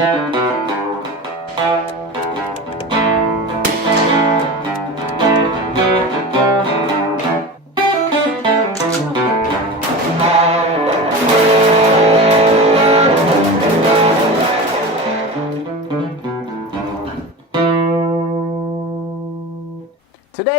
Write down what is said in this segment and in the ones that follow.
Today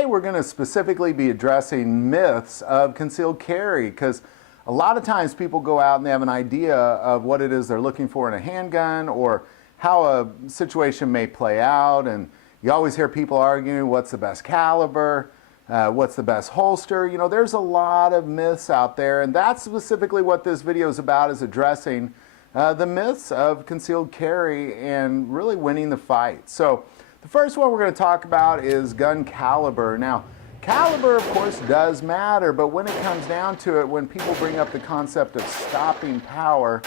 we're going to specifically be addressing myths of concealed carry, because a lot of times people go out and they have an idea of what it is they're looking for in a handgun or how a situation may play out, and you always hear people arguing what's the best caliber, what's the best holster. You know, there's a lot of myths out there, and that's specifically what this video is about, is addressing the myths of concealed carry and really winning the fight. So the first one we're going to talk about is gun caliber. Now, caliber, of course, does matter, but when it comes down to it, when people bring up the concept of stopping power,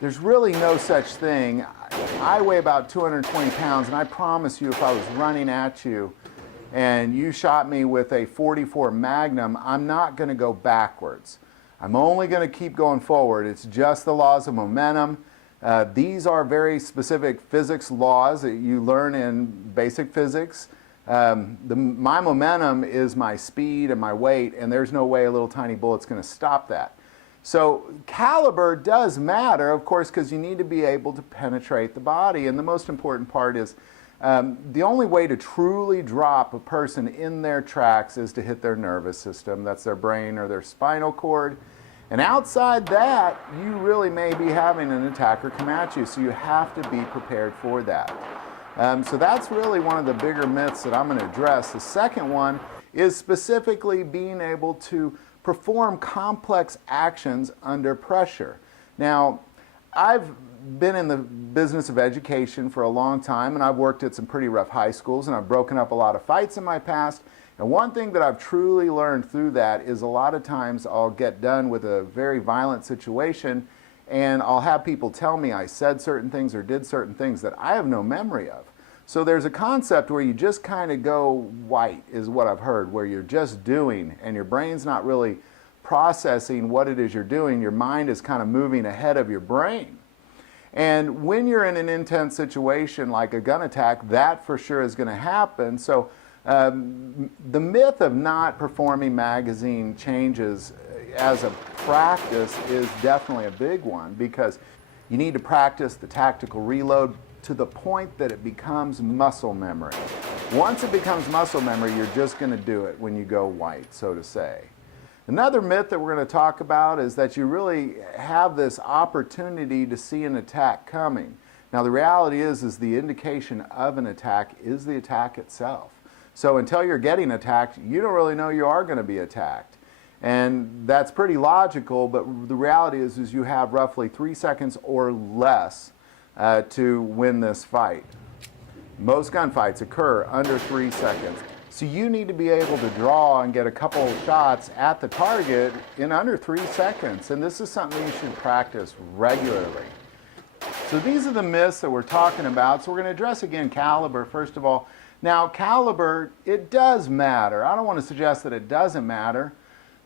there's really no such thing. I weigh about 220 pounds, and I promise you, if I was running at you and you shot me with a .44 Magnum, I'm not going to go backwards. I'm only going to keep going forward. It's just the laws of momentum. These are very specific physics laws that you learn in basic physics. My momentum is my speed and my weight, and there's no way a little tiny bullet's going to stop that. So caliber does matter, of course, because you need to be able to penetrate the body. And the most important part is the only way to truly drop a person in their tracks is to hit their nervous system. That's their brain or their spinal cord. And outside that, you really may be having an attacker come at you, so you have to be prepared for that. So that's really one of the bigger myths that I'm going to address. The second one is specifically being able to perform complex actions under pressure. Now, I've been in the business of education for a long time, and I've worked at some pretty rough high schools, and I've broken up a lot of fights in my past. And one thing that I've truly learned through that is a lot of times I'll get done with a very violent situation, and I'll have people tell me I said certain things or did certain things that I have no memory of. So there's a concept where you just kind of go white, is what I've heard, where you're just doing and your brain's not really processing what it is you're doing. Your mind is kind of moving ahead of your brain. And when you're in an intense situation like a gun attack, that for sure is going to happen. So the myth of not performing magazine changes as a practice is definitely a big one, because you need to practice the tactical reload to the point that it becomes muscle memory. Once it becomes muscle memory, you're just going to do it when you go white, so to say. Another myth that we're going to talk about is that you really have this opportunity to see an attack coming. Now, the reality is the indication of an attack is the attack itself. So until you're getting attacked, you don't really know you are going to be attacked. And that's pretty logical, but the reality is you have roughly 3 seconds or less to win this fight. Most gunfights occur under 3 seconds. So you need to be able to draw and get a couple of shots at the target in under 3 seconds. And this is something you should practice regularly. So these are the myths that we're talking about. So we're going to address again caliber, first of all. Now, caliber, it does matter. I don't want to suggest that it doesn't matter,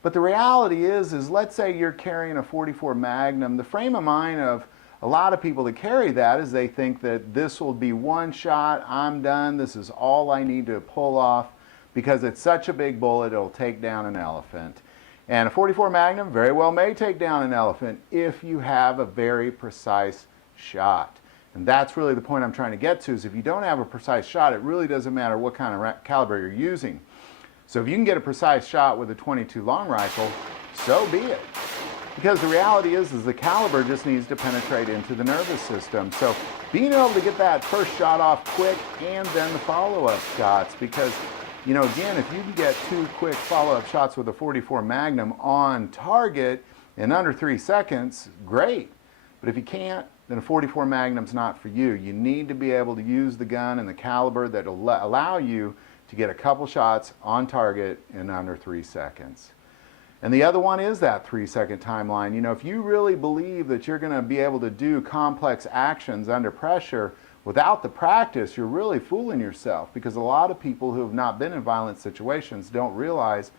but the reality is let's say you're carrying a .44 Magnum. The frame of mind of a lot of people that carry that is they think that this will be one shot, I'm done, this is all I need to pull off, because it's such a big bullet, it'll take down an elephant. And a .44 Magnum very well may take down an elephant if you have a very precise shot. And that's really the point I'm trying to get to, is if you don't have a precise shot, it really doesn't matter what kind of caliber you're using. So if you can get a precise shot with a .22 long rifle, so be it. Because the reality is the caliber just needs to penetrate into the nervous system. So being able to get that first shot off quick and then the follow-up shots, because, you know, again, if you can get 2 quick follow-up shots with a .44 Magnum on target in under 3 seconds, great. But if you can't, then a .44 Magnum's not for you. You need to be able to use the gun and the caliber that will allow you to get a couple shots on target in under 3 seconds. And the other one is that 3-second timeline. You know, if you really believe that you're going to be able to do complex actions under pressure without the practice, you're really fooling yourself, because a lot of people who have not been in violent situations don't realize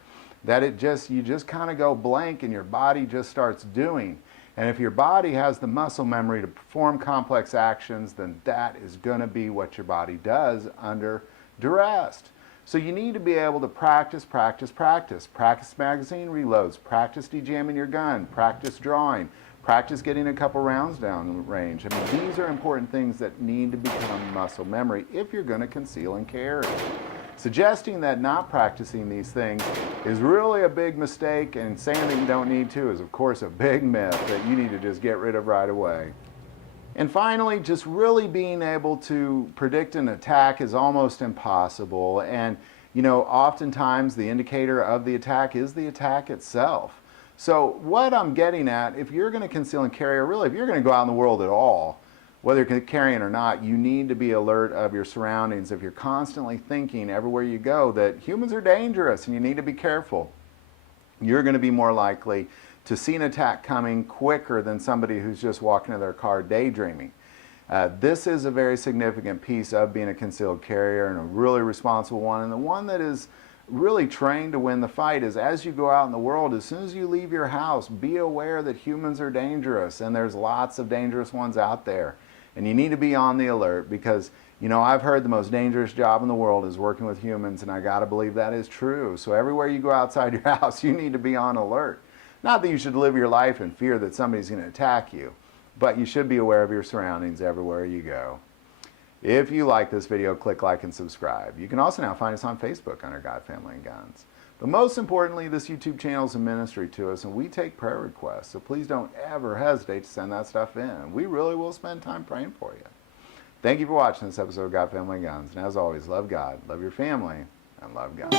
that you just kind of go blank and your body just starts doing. And if your body has the muscle memory to perform complex actions, then that is going to be what your body does under duress. So you need to be able to practice, practice, practice. Practice magazine reloads, practice dejamming your gun, practice drawing, practice getting a couple rounds down range. I mean, these are important things that need to become muscle memory if you're going to conceal and carry. Suggesting that not practicing these things is really a big mistake, and saying that you don't need to is, of course, a big myth that you need to just get rid of right away. And finally, just really being able to predict an attack is almost impossible. And, you know, oftentimes the indicator of the attack is the attack itself. So what I'm getting at, if you're going to conceal and carry, or really if you're going to go out in the world at all, whether you're carrying or not, you need to be alert of your surroundings. If you're constantly thinking everywhere you go that humans are dangerous and you need to be careful, you're going to be more likely to see an attack coming quicker than somebody who's just walking to their car daydreaming. This is a very significant piece of being a concealed carrier, and a really responsible one, and the one that is really trained to win the fight. Is as you go out in the world, as soon as you leave your house, be aware that humans are dangerous, and there's lots of dangerous ones out there. And you need to be on the alert, because, you know, I've heard the most dangerous job in the world is working with humans, and I gotta believe that is true. So everywhere you go outside your house, you need to be on alert. Not that you should live your life in fear that somebody's going to attack you, but you should be aware of your surroundings everywhere you go. If you like this video, click like and subscribe. You can also now find us on Facebook under God, Family, and Guns. But most importantly, this YouTube channel is a ministry to us, and we take prayer requests, so please don't ever hesitate to send that stuff in. We really will spend time praying for you. Thank you for watching this episode of God, Family, and Guns. And as always, love God, love your family, and love guns.